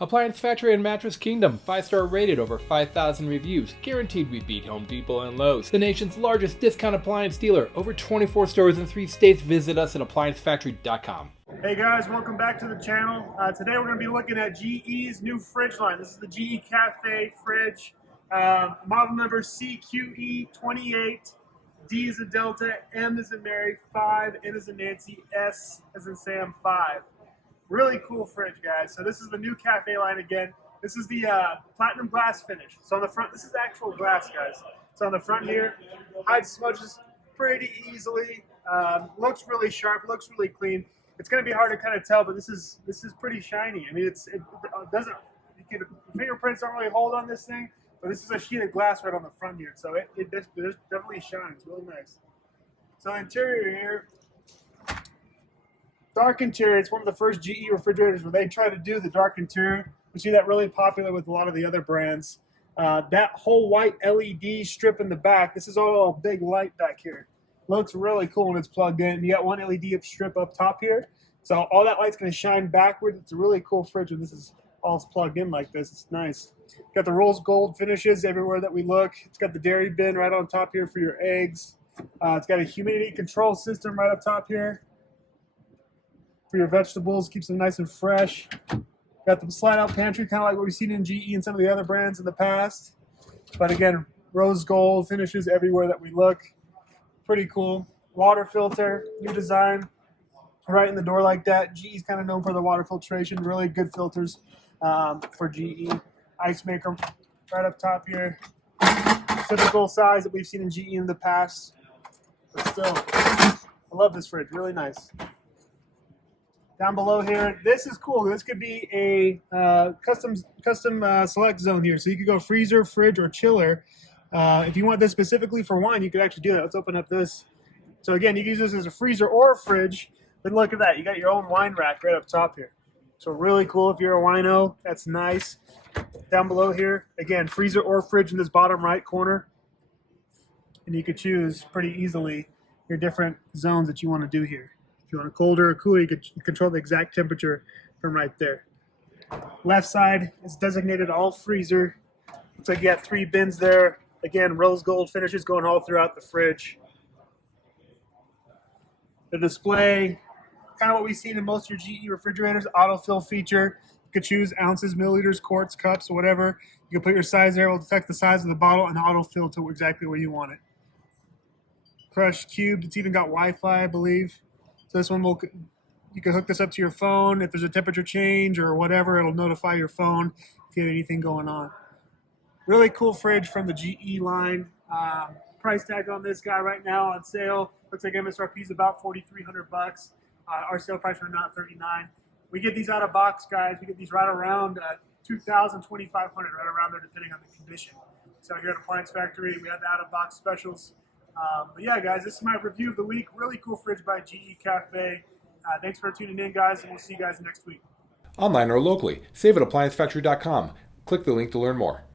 Appliance Factory and Mattress Kingdom, 5-star rated, over 5,000 reviews, guaranteed we beat Home Depot and Lowe's. The nation's largest discount appliance dealer, over 24 stores in 3 states. Visit us at ApplianceFactory.com. Hey guys, welcome back to the channel. Today we're going to be looking at GE's new fridge line. This is the GE Cafe fridge, model number CQE28, D as in Delta, M as in Mary, 5, N as in Nancy, S as in Sam, 5. Really cool fridge, guys. So this is the new cafe line again. This is the platinum glass finish. So on the front, this is actual glass, guys. So on the front here, hides smudges pretty easily. Looks really sharp, looks really clean. It's going to be hard to kind of tell, but this is pretty shiny. I mean, it doesn't, the fingerprints don't really hold on this thing, but this is a sheet of glass right on the front here. So it definitely shines. It's really nice. So interior here, dark interior. It's one of the first GE refrigerators where they try to do the dark interior. We see that really popular with a lot of the other brands. That whole white LED strip in the back, this is all a big light back here. Looks really cool when it's plugged in. You got one LED strip up top here. So all that light's going to shine backward. It's a really cool fridge when this is all plugged in like this. It's nice. Got the rose gold finishes everywhere that we look. It's got the dairy bin right on top here for your eggs. It's got a humidity control system right up top here for your vegetables, keeps them nice and fresh. Got the slide-out pantry, kind of like what we've seen in GE and some of the other brands in the past. But again, rose gold finishes everywhere that we look. Pretty cool. Water filter, new design, right in the door like that. GE's kind of known for the water filtration, really good filters for GE. Icemaker right up top here. Typical size that we've seen in GE in the past. But still, I love this fridge, really nice. Down below here, this is cool. This could be a custom select zone here. So you could go freezer, fridge, or chiller. If you want this specifically for wine, you could actually do that. Let's open up this. So again, you can use this as a freezer or a fridge. But look at that. You got your own wine rack right up top here. So really cool if you're a wino. That's nice. Down below here, again, freezer or fridge in this bottom right corner. And you could choose pretty easily your different zones that you want to do here. If you want a colder or cooler, you can control the exact temperature from right there. Left side is designated all freezer. Looks like you have 3 bins there. Again, rose gold finishes going all throughout the fridge. The display, kind of what we've seen in most of your GE refrigerators, autofill feature. You could choose ounces, milliliters, quarts, cups, whatever. You can put your size there. It will detect the size of the bottle and autofill to exactly where you want it. Crushed cubed. It's even got Wi-Fi, I believe. So this one you can hook this up to your phone. If there's a temperature change or whatever, it'll notify your phone if you have anything going on. Really cool fridge from the GE line. Price tag on this guy right now on sale. Looks like MSRP is about $4,300. Our sale price for not $39. We get these out of box, guys. We get these right around $2,000, $2,500, right around there, depending on the condition. So here at Appliance Factory, we have the out of box specials. But yeah, guys, this is my review of the week. Really cool fridge by GE Cafe. Thanks for tuning in, guys, and we'll see you guys next week. Online or locally, save at ApplianceFactory.com. Click the link to learn more.